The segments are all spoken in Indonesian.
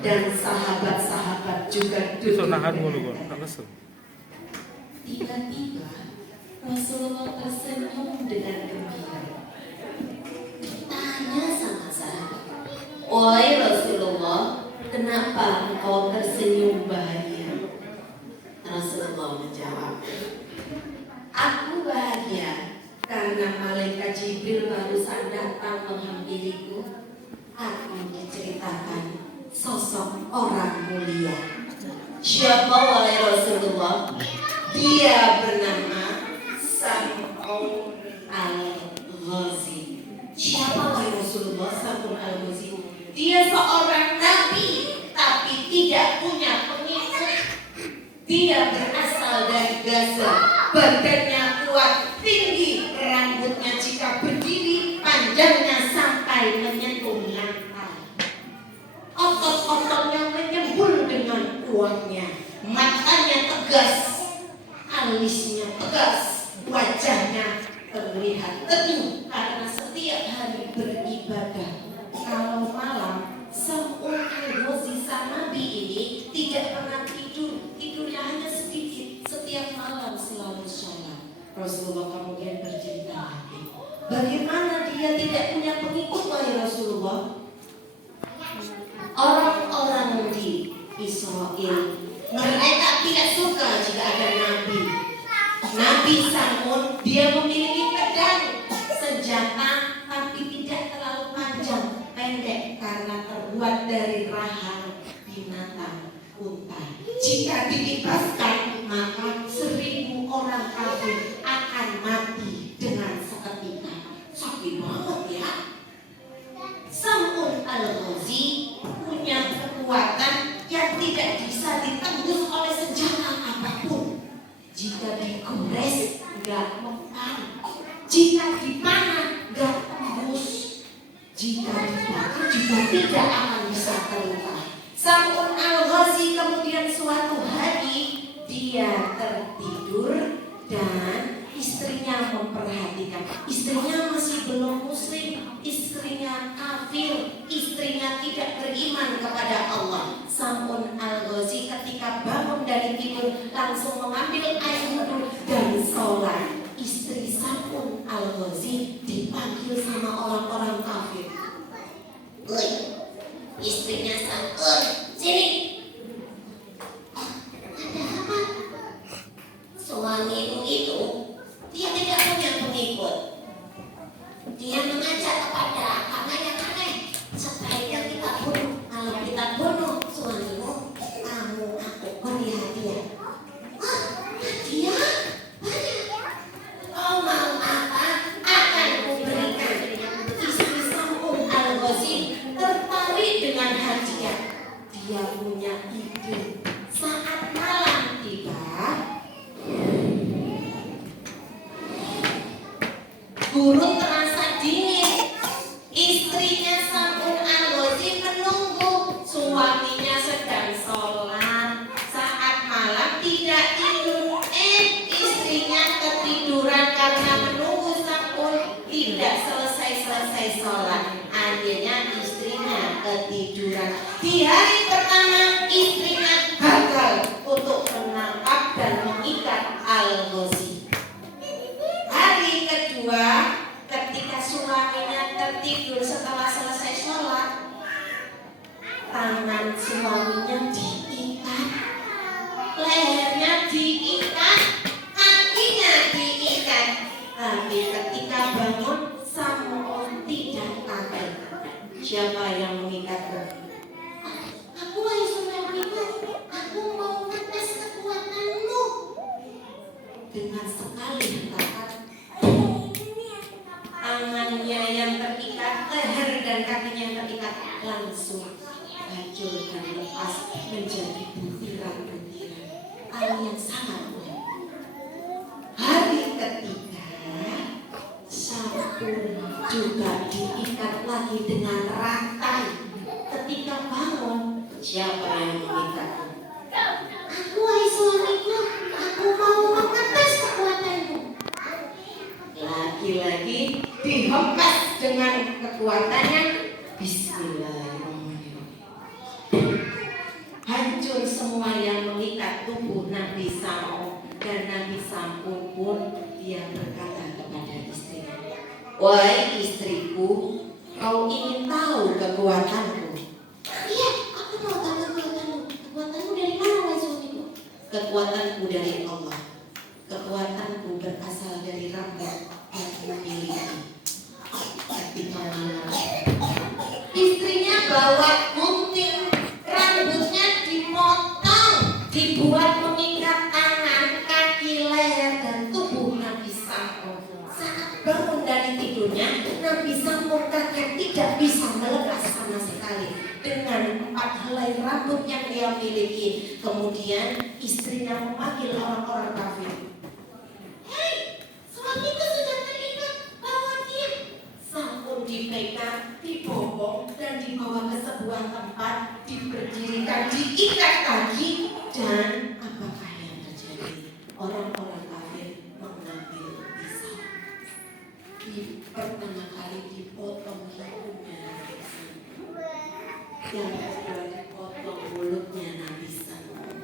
dan sahabat-sahabat juga duduk. Tiba-tiba Rasulullah tersenyum dengan gembira. Tanya sama sahabat, "Wahai Rasulullah, kenapa engkau tersenyum bahagia?" Rasulullah menjawab, "Aku bahagia karena malaikat Jibril barusan datang menghampiriku. Aku diceritakan sosok orang mulia." Siapa wahai Rasulullah? Dia bernama Sam'un al-Ghazi. Siapa wahai Rasulullah Sam'un al-Ghazi? Dia seorang nabi tapi tidak punya pengikut. Dia berasal dari Gaza, badannya kuat, tinggi, rambutnya jika berdiri panjangnya sampai menyentuh lantai. Otot-ototnya menyembul dengan kuatnya, matanya tegas, alisnya tegas, wajahnya terlihat teduh karena setiap hari beribadah. Kalau malam, Sam'un al-Ghazi sang nabi ini tidak pernah tidur, tidurnya hanya sedikit. Setiap malam selalu sholat. Rasulullah kemudian bercerita lagi, bagaimana dia tidak punya pengikut wahai Rasulullah. Orang-orang di Israel mereka tidak suka jika ada nabi. Nabi Sam'un dia memiliki pedang senjata tapi tidak terlalu panjang, pendek karena terbuat dari rahang binatang unta. Jika dibebaskan maka 1000 orang kafir akan mati dengan seketika. Sakit banget ya. Sam'un al-Ghazi punya kekuatan yang tidak bisa ditembus oleh senjata apapun. Jika digores gak mempan, jika dipanah gak tembus, jika dibakar juga tidak akan bisa terluka. Sam'un al-Ghazi kemudian suatu hari dia tertidur dan istrinya memperhatikan. Istrinya masih belum muslim, istrinya kafir, istrinya tidak beriman kepada Allah. Sam'un al-Ghazi ketika bangun dari tidur langsung mengambil air wudhu dan sholat. Istri Sam'un al-Ghazi dipanggil sama orang-orang kafir. "Woi, istrinya Sam'un, sini." "Ada apa?" "Suamimu itu dia tidak punya pengikut. Dia mengajak kepada agama yang aneh. Sebaiknya kita bunuh. Kalau kita bunuh suamimu, kamu aku beri hadiah." "Ah, hadiah? Oh, mau apa? Akan kuberikan." Istri Sam'un al-Ghazi tertarik dengan hadiah. Dia punya ide. Saat malam tiba, gurun terasa dingin. Istrinya Sam'un al-Ghazi menunggu suaminya sedang sholat. Saat malam tidak tidur. Istrinya ketiduran karena menunggu Sam'un tidak selesai sholat. Akhirnya istrinya ketiduran. Di hari pertama istrinya gagal untuk menangkap dan mengikat al-Ghazi. Hari kedua, ketika suaminya tertidur setelah selesai sholat, tangan suaminya diikat, lehernya diikat, kakinya diikat. Tapi ketika bangun, Sam'un tidak kaget. Siapa yang mengikatnya? "Aku wahai suamiku, aku mau ngetes kekuatanmu." Dengan sekali hentakan, tangannya yang terikat, leher dan kakinya yang terikat langsung hancur dan lepas menjadi butiran-butiran. Hal yang sangat mudah. Hari ketiga, Sam'un juga diikat lagi dengan rantai. Ketika bangun, siapa yang mengikatnya? "Aku wahai suamiku, aku mau mengetes kekuatanmu." Lagi-lagi dihempas dengan kekuatannya. Bismillahirrahmanirrahim. semua yang mengikat tubuh Nabi Sam'un. Dan Nabi Sam'un pun dia berkata kepada istrinya, "Wahai istriku, kau ingin tahu kekuatanku?" "Iya, aku mau tahu kekuatanmu." "Kekuatanmu dari mana, wahai suamiku?" "Kekuatanku dari Allah. Kekuatanku berasal dari rambut yang kumiliki." Ketika malam, istrinya bawa gunting, rambutnya dipotong, dibuat mengikat tangan, kaki, leher, dan tubuh Nabi Sam'un. Saat bangun dari tidurnya, Nabi Sam'un kaget, tidak bisa melepas sama sekali dengan 4 helai rambut yang dia miliki. Kemudian istrinya memanggil orang-orang kafir. "Hei, suamiku sudah terikat, bawa dia." Sam'un dipegang, dibopong, dan dibawa ke sebuah tempat, diberdirikan, diikat kaki. Dan apakah yang terjadi? Orang-orang kafir mengambil pisau. Pertama kali dipotong hidungnya Nabi Sam'un, yang kedua dipotong mulutnya Nabi Sam'un,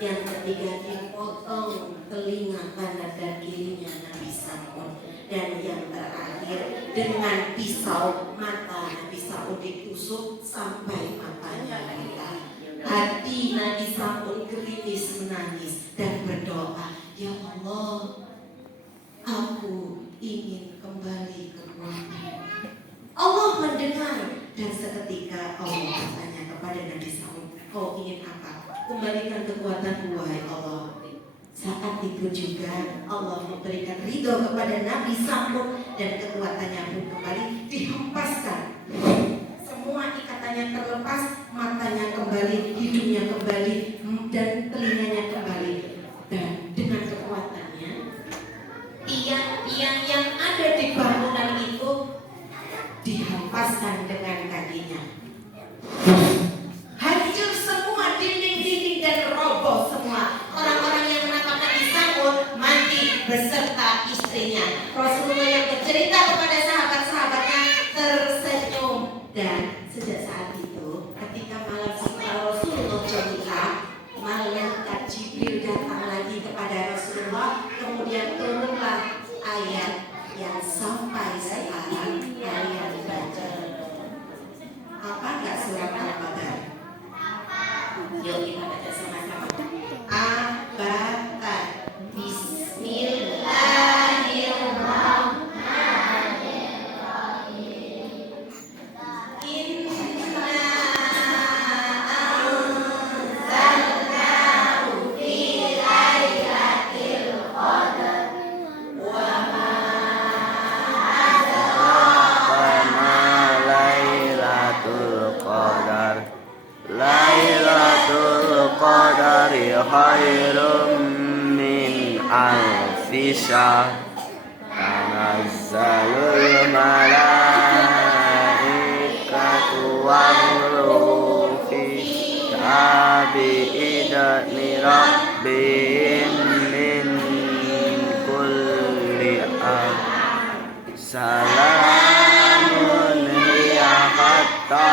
yang ketiga dipotong telinga kanan dan kirinya Nabi Sam'un, dan yang terakhir dengan pisau mata Nabi Sam'un ditusuk sampai matanya buta. Hati Nabi Sam'un gerimis menangis dan berdoa, "Ya Allah, aku ingin kembali ke keluarga." Allah mendengar, dan seketika Allah bertanya kepada Nabi Sam'un, "Kau ingin apa? Kembalikan kekuatanmu, wahai Allah." Saat itu juga Allah memberikan ridho kepada Nabi Sam'un, dan kekuatannya pun kembali dihempaskan. Semua ikatannya terlepas, matanya kembali, hidungnya kembali, dan telinganya kembali. Dan dengan kekuatannya, tiang-tiang yang ada di bangunan itu dihempaskan dengan kakinya. Hancur semua dinding-dinding dan roboh semua. Orang-orang yang menangkap Nabi Sam'un mati beserta istrinya. Rasulullah yang bercerita kepada sahabat-sahabatnya tersenyum. Dan sejak saat itu, ketika malam setelah Rasulullah cerita, malaikat Jibril datang lagi kepada Rasulullah. Kemudian turunlah ayat yang sampai sekarang kalian baca. Apa enggak surat Al-Baqarah? Yuk kita baca sama-sama. Abata Bismillahirrahmanirrahim. Inna anzalnahu fi lailatul qadar wa ma Lailatul Qadar. Lailatul Qadari khairum min alfi syahr. Tanazzalul malaikatu war-ruhu fiha bi'idzni rabbihim min kulli amr. Salamun hiya hatta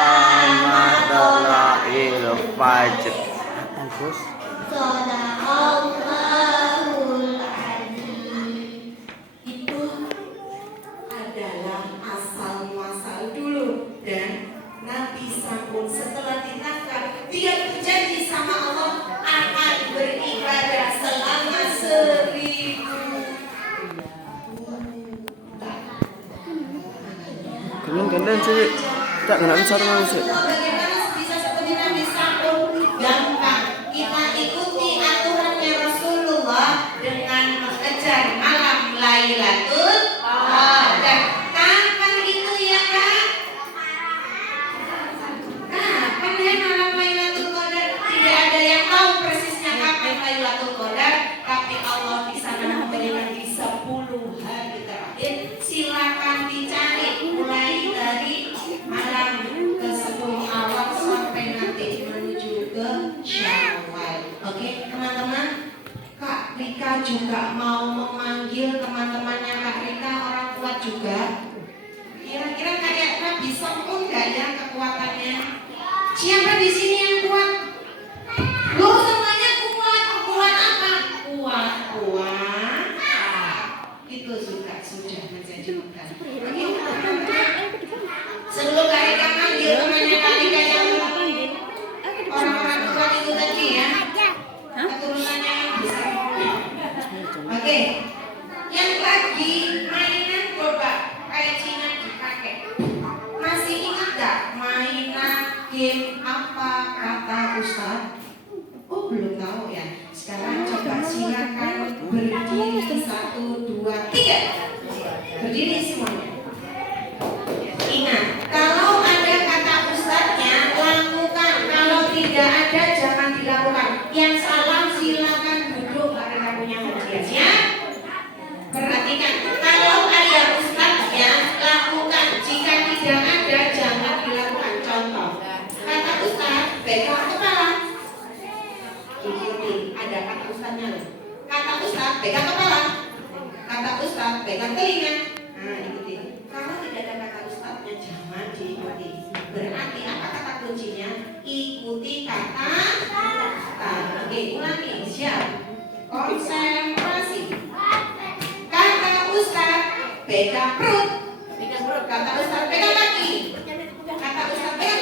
matla'il fajr. Terus Sadaqallahul Azim. Itu adalah asal-muasal dulu. Dan Nabi Sam'un setelah ditangkap, dia berjanji sama Allah akan beribadah selama 1000 Kemudian sih tak kena sarung sih. Bagaimana bisa seperti Nabi Sam'un? Gampang. Kita ikuti aturannya Rasulullah dengan mengejar malam Lailatul Qadar. Kapan itu ya Kak? Kapan ya malam Lailatul Qadar? Tidak ada yang tahu persisnya kapan Lailatul Qadar, tapi Allah bisa memberikan di 10 hari terakhir. Silakan dicari mulai dari malam ke-10 awal sampai nanti menuju ke Syawal. Oke, teman-teman. Kak Rika juga mau memanggil teman-temannya Kak Rika, orang kuat juga. Kira-kira kayak Nabi Sam'un enggak ya kekuatannya? Siapa di sini yang kuat? Lu apa kata Ustaz? Oh, belum tahu ya. Sekarang coba silakan berdiri 1, 2, 3. Berdiri semuanya. Ingat, kalau ada kata Ustaznya lakukan, kalau tidak ada jangan dilakukan. Yang salah silakan duduk karena punya kajian ya. Perhatikan, kalau ada Ustaznya lakukan, jika tidak ada jangan dilakukan. Contoh, kata Ustaz pegang kepala. Ikuti, ada kata Ustaznya loh. Kata Ustaz pegang kepala. Kata Ustaz pegang telinga. Nah, ikuti. Kalau tidak ada kata Ustaznya jangan diikuti. Berarti apa kata kuncinya? Ikuti kata. Oke, ulangi. Siap. Konsentrasi. Kata Ustaz pegang perut. Kata Ustaz pegang kaki. Kata Ustaz pegang